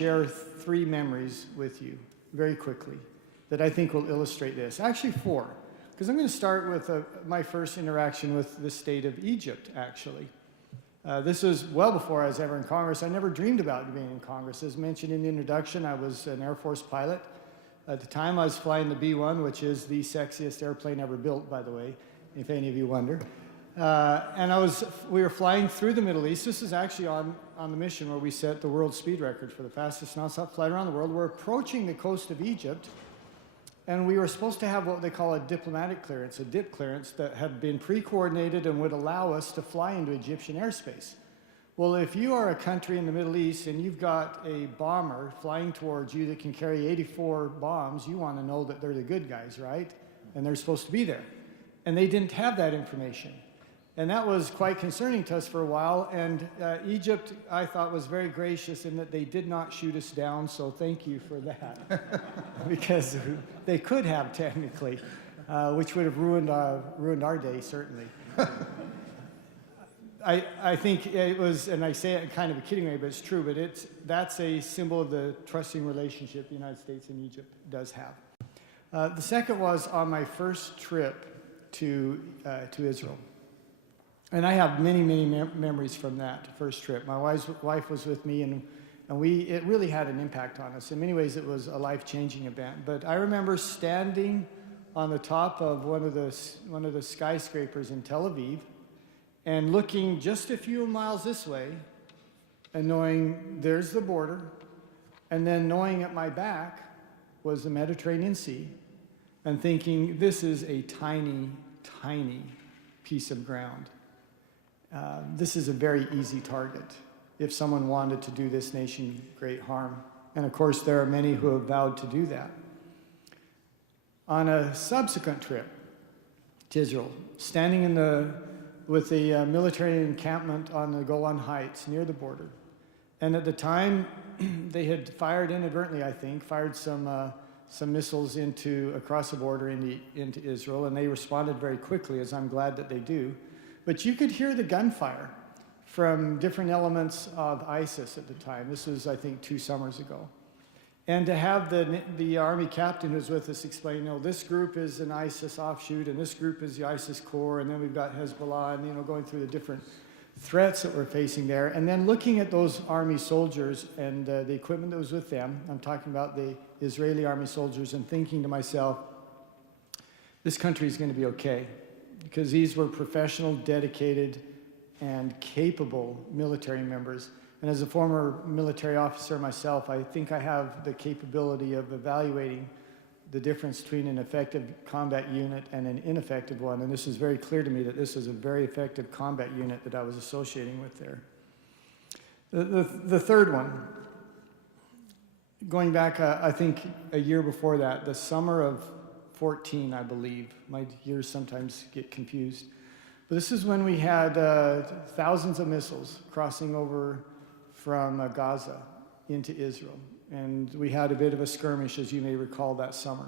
share three memories with you very quickly that I think will illustrate this. Actually, four, because I'm going to start with my first interaction with the state of Egypt, actually. This was well before I was ever in Congress. I never dreamed about being in Congress. As mentioned in the introduction, I was an Air Force pilot. At the time, I was flying the B-1, which is the sexiest airplane ever built, by the way, if any of you wonder. And we were flying through the Middle East. This is actually on the mission where we set the world speed record for the fastest nonstop flight around the world. We're approaching the coast of Egypt, and we were supposed to have what they call a diplomatic clearance, a DIP clearance that had been pre-coordinated and would allow us to fly into Egyptian airspace. Well, if you are a country in the Middle East and you've got a bomber flying towards you that can carry 84 bombs, you want to know that they're the good guys, right? And they're supposed to be there. And they didn't have that information. And that was quite concerning to us for a while. And Egypt, I thought, was very gracious in that they did not shoot us down, so thank you for that. Because they could have, technically, which would have ruined our day, certainly. I think it was, and I say it in kind of a kidding way, but it's true, but that's a symbol of the trusting relationship the United States and Egypt does have. The second was on my first trip to Israel. And I have many, many memories from that first trip. My wife was with me, and it really had an impact on us. In many ways, it was a life-changing event. But I remember standing on the top of one of the skyscrapers in Tel Aviv, and looking just a few miles this way and knowing there's the border, and then knowing at my back was the Mediterranean Sea, and thinking this is a tiny, tiny piece of ground. This is a very easy target if someone wanted to do this nation great harm. And of course, there are many who have vowed to do that. On a subsequent trip to Israel, standing with the military encampment on the Golan Heights near the border. And at the time, they had fired inadvertently, I think, fired some missiles across the border into Israel, and they responded very quickly, as I'm glad that they do. But you could hear the gunfire from different elements of ISIS at the time. This was, I think, 2 summers ago. And to have the army captain who's with us explain, this group is an ISIS offshoot, and this group is the ISIS core, and then we've got Hezbollah, and going through the different threats that we're facing there, and then looking at those army soldiers and the equipment that was with them. I'm talking about the Israeli army soldiers, and thinking to myself, this country is going to be okay, because these were professional, dedicated, and capable military members. And as a former military officer myself, I think I have the capability of evaluating the difference between an effective combat unit and an ineffective one. And this is very clear to me that this is a very effective combat unit that I was associating with there. The third one, going back, I think a year before that, the summer of 14, I believe. My years sometimes get confused. But this is when we had thousands of missiles crossing over from Gaza into Israel. And we had a bit of a skirmish, as you may recall, that summer.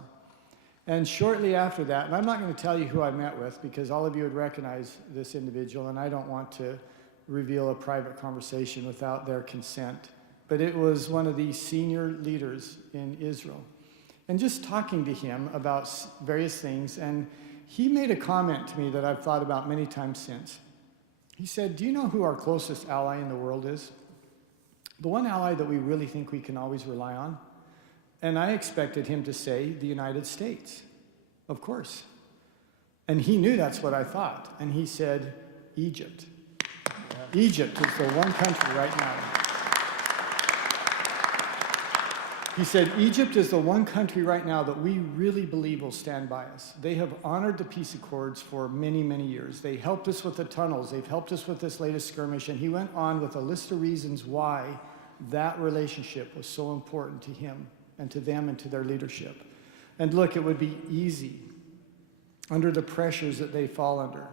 And shortly after that, and I'm not going to tell you who I met with, because all of you would recognize this individual, and I don't want to reveal a private conversation without their consent. But it was one of the senior leaders in Israel. And just talking to him about various things, and he made a comment to me that I've thought about many times since. He said, do you know who our closest ally in the world is? The one ally that we really think we can always rely on? And I expected him to say the United States, of course. And he knew that's what I thought. And he said, Egypt. Yeah. Egypt is the one country right now. He said, Egypt is the one country right now that we really believe will stand by us. They have honored the peace accords for many, many years. They helped us with the tunnels. They've helped us with this latest skirmish. And he went on with a list of reasons why that relationship was so important to him and to them and to their leadership. And look, it would be easy, under the pressures that they fall under,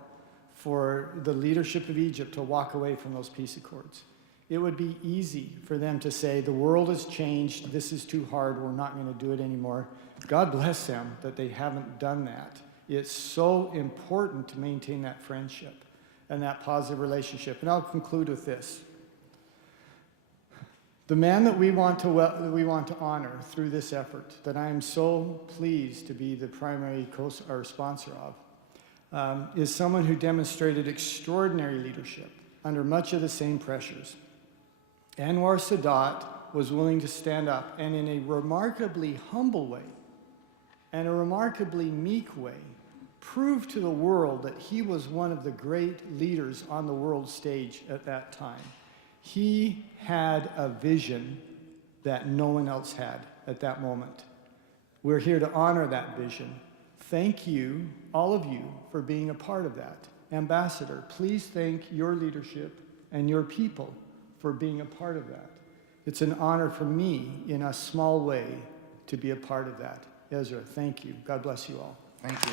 for the leadership of Egypt to walk away from those peace accords. It would be easy for them to say, the world has changed, this is too hard, we're not going to do it anymore. God bless them that they haven't done that. It's so important to maintain that friendship and that positive relationship. And I'll conclude with this. The man that we want to honor through this effort, that I am so pleased to be the primary sponsor of, is someone who demonstrated extraordinary leadership under much of the same pressures. Anwar Sadat was willing to stand up and in a remarkably humble way and a remarkably meek way prove to the world that he was one of the great leaders on the world stage at that time. He had a vision that no one else had at that moment. We're here to honor that vision. Thank you, all of you, for being a part of that. Ambassador, please thank your leadership and your people for being a part of that. It's an honor for me, in a small way, to be a part of that. Ezra, thank you. God bless you all. Thank you.